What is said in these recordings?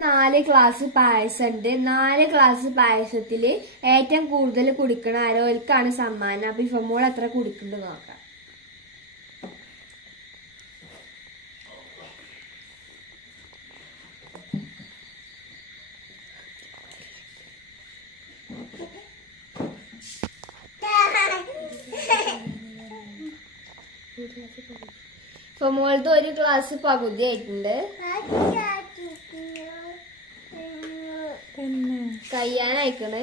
നാല് ഗ്ലാസ് പായസം ഉണ്ട് നാല് ഗ്ലാസ് പായസത്തിൽ ഏറ്റവും കൂടുതൽ കുടിക്കണ ആരോൽക്കാണ് സമ്മാനം. അപ്പൊ മോൾ എത്ര കുടിക്കുന്നു നോക്കാം. ഇപ്പൊ മോളത്തെ ഒരു ഗ്ലാസ് പകുതി ആയിട്ടുണ്ട്. തന്നെ കഴിയാനയക്കണ്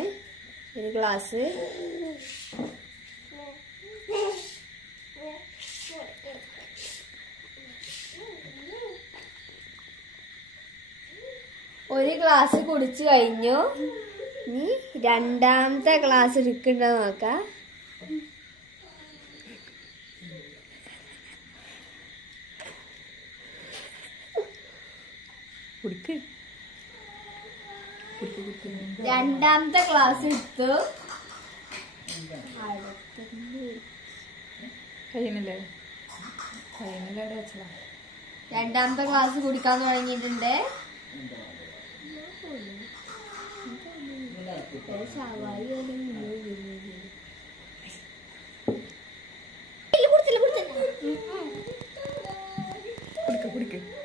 ഒരു ഗ്ലാസ്. ഒരു ഗ്ലാസ് കുടിച്ചു കഴിഞ്ഞു. ഇനി രണ്ടാമത്തെ ഗ്ലാസ് എടുക്കണ്ടോ നോക്ക. കുടിക്ക്. രണ്ടാമത്തെ ഗ്ലാസ് എടുത്തു. കഴിയുന്നില്ലേ? കഴിയുന്നില്ലേ രണ്ടാമത്തെ ഗ്ലാസ് കുടിക്കാൻ തുടങ്ങിയിട്ടുണ്ട്.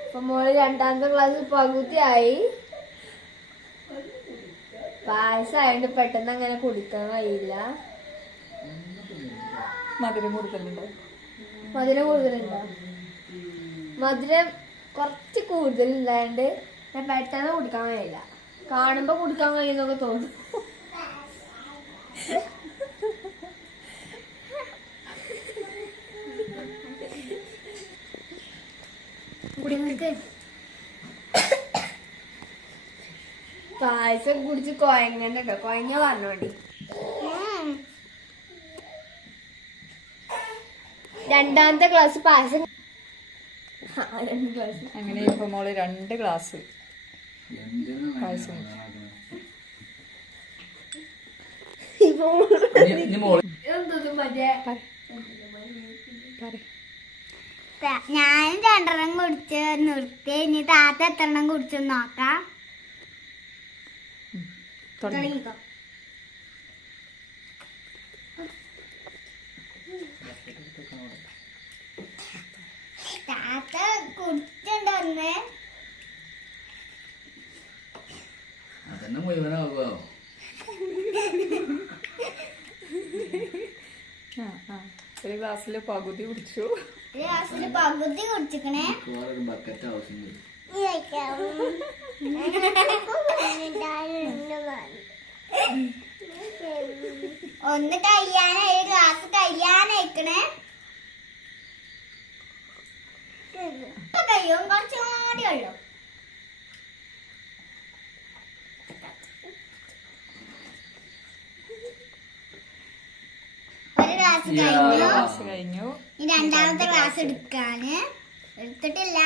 അപ്പൊ മോൾ രണ്ടാമത്തെ ക്ലാസ് പകുതിയായി. പായസമായോണ്ട് പെട്ടെന്ന് അങ്ങനെ കുടിക്കാൻ കഴിയില്ല മധുരം കൂടുതലുണ്ടോ? മധുരം കൂടുതലുണ്ടോ? മധുരം കുറച്ച് കൂടുതലുണ്ടായോണ്ട് ഞാൻ പെട്ടെന്ന് കുടിക്കാൻ കഴിയില്ല കാണുമ്പോ കുടിക്കാൻ കഴിയുന്നൊക്കെ തോന്നും. പായസം കുടിച്ച് കൊയങ്ങണ്ടോ കൊയങ്ങ പറഞ്ഞോണ്ടി രണ്ടാമത്തെ ക്ലാസ് പായസം. അങ്ങനെ ഇപ്പൊ മോൾ രണ്ട് ഗ്ലാസ് പായസം ഞാൻ രണ്ടെണ്ണം കുടിച്ച് നിർത്തി. ഇനി താത്ത എത്ര എണ്ണം കുടിച്ചു നോക്കാം. താത്ത കുടിച്ചിട്ടുണ്ടോന്ന്. അതന്നെ മുഴുവനാകുമോ ആ ആ. ഒരു ഗ്ലാസ്സിൽ പകുതി കുടിച്ചു. ഗ്ലാസ്സിൽ ഗ്ലാസ്സിൽ പകുതി കുടിച്ചിക്കണേ. ബക്കറ്റ് ആവശ്യം വരും. ഒന്ന് കഴിയാനായി ഗ്ലാസ് ഇപ്പൊ കഴിയും കുറച്ചും കൂടി ഉള്ളു ഒരു ഗ്ലാസ് കഴിഞ്ഞു. ഗ്ലാസ് കഴിഞ്ഞു. ഈ രണ്ടാമത്തെ ഗ്ലാസ് എടുക്കാന്. എടുത്തിട്ടില്ല.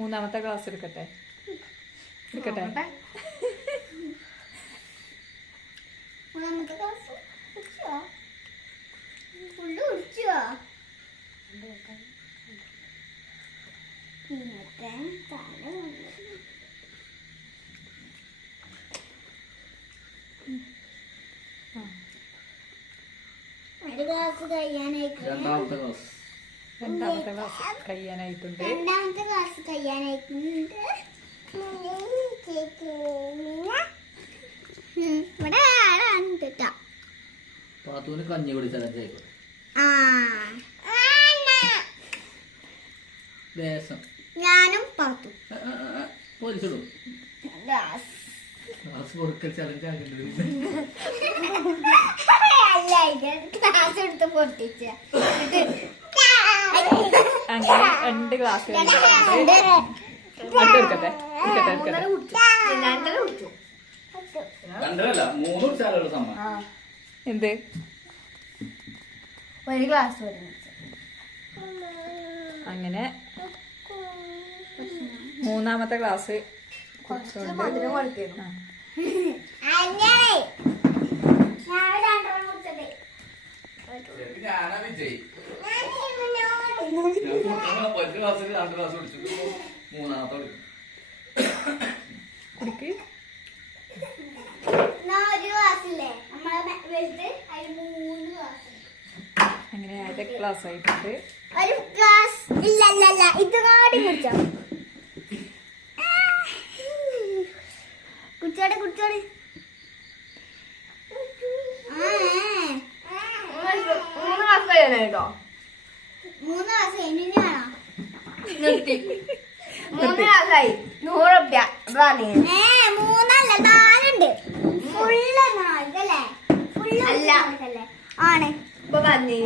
മൂന്നാമത്തെ ഗ്ലാസ് എടുക്കട്ടെ? എടുക്കട്ടെ. ഒരു ഗ്ലാസ് കഴിയാനായിട്ടുണ്ട് രണ്ടാമത്തെ ക്ലാസ്. രണ്ടാമത്തെ ക്ലാസ് കഴിയാനായിട്ടുണ്ട്. രണ്ടാമത്തെ ക്ലാസ് കഴിയാനായിട്ടുണ്ട്. ഇവിടെ ആളാണ് കേട്ടോ പാത്തൂന് കഞ്ഞി ആ. ലേശം. ഞാനും പാത്തു. പോലീസിടും. ക്ലാസ് കൊടുക്കൽ ചലഞ്ച് ആകേണ്ടത് അല്ല ഇത് ക്ലാസ് എടുത്ത് പൊട്ടിച്ച മൂന്ന് രണ്ട് ഗ്ലാസ് എന്ത്? ഒരു ഗ്ലാസ് അങ്ങനെ മൂന്നാമത്തെ ഗ്ലാസ് കുറച്ച് മധുരം കൊടുക്കണം ആ അങ്ങനെ ഞാൻ രണ്ടെണ്ണം കുടിച്ചത് ശരിക്കും ഞാനാ വിജയ് ഞാൻ ഒരു ക്ലാസ്സിൽ രണ്ട് ക്ലാസ് പഠിച്ചു മൂന്നാമത്തെ കുടിക്ക് ക്ലാസ് അങ്ങനെ അര ഗ്ലാസ് ആയിട്ടുണ്ട് ഒരു ക്ലാസ് ഇല്ല ഇല്ല കുടിച്ചോ കുടിച്ചോടെ കുടിച്ചോടെ മൂന്ന് ക്ലാസ് കഴിയാനായിട്ടോ? മൂന്ന് നിർത്തി. നൂറ് റുപ്യ മൂന്നല്ല നാലുണ്ട്. ഫുള്ള് നാലല്ലേ? ഫുള്ള് അല്ല. നാലല്ലേ? ആണ്. ഇപ്പൊ പറഞ്ഞു.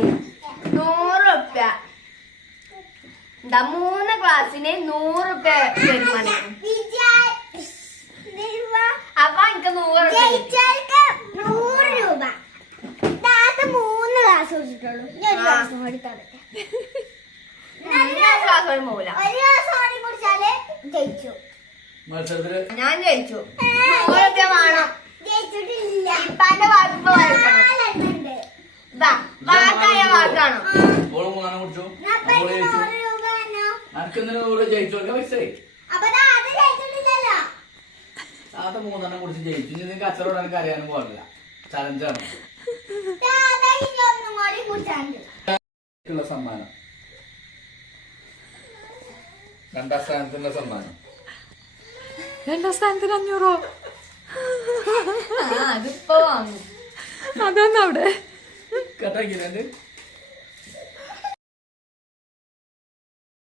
നൂറ് റുപ്യ എന്താ മൂന്ന് ക്ലാസ്സിന് നൂറ് റുപ്യ വരുമാനം? അപ്പൊ എനിക്ക് നൂറ് രൂപ താത്ത മൂന്ന് ക്ലാസ് കൊടുത്തിട്ടുള്ളൂ ഇനി ഒരു ആ. ക്ലാസ് കൊടുത്താൽ നല്ല ക്ലാസ് വരെ പോകില്ല ഒരു ക്ലാസ് കൂടി കുടിച്ചാൽ ജയിച്ചു മത്സരത്തിൽ ഞാൻ ജയിച്ചു നൂറ് റുപ്യ വേണം ജയിച്ചിട്ടില്ല ഇപ്പാന്റെ വാക്കിപ്പോ വരക്കണം നാലെണ്ണുണ്ട്. ഇതാ വാക്കായ വാക്കാണോ ഓൾ മൂന്നെണ്ണം കുടിച്ചു എന്നാ ഇപ്പൊ അപ്പോൾ എനിക്ക് ജയിച്ചു നൂറ് രൂപ തന്നോ? അനക്ക് എന്തിനാ ഓൾ ജയിച്ചു കൊടുക്കാൻ താത്ത മൂന്നെണ്ണം കുടിച്ച് ജയിച്ചു. ഇനി നിങ്ങൾക്ക് അച്ഛനോട് എനിക്ക് അറിയാനും പാടില്ല ചലഞ്ചാണ് സമ്മാനം. രണ്ടാം സ്ഥാനത്തുള്ള സമ്മാനം. രണ്ടാം സ്ഥാനത്തിന് അഞ്ഞൂറോ? അതിപ്പോ വാങ്ങും. അതൊന്നും അവിടെ? കട്ടാക്കിയില്ലേ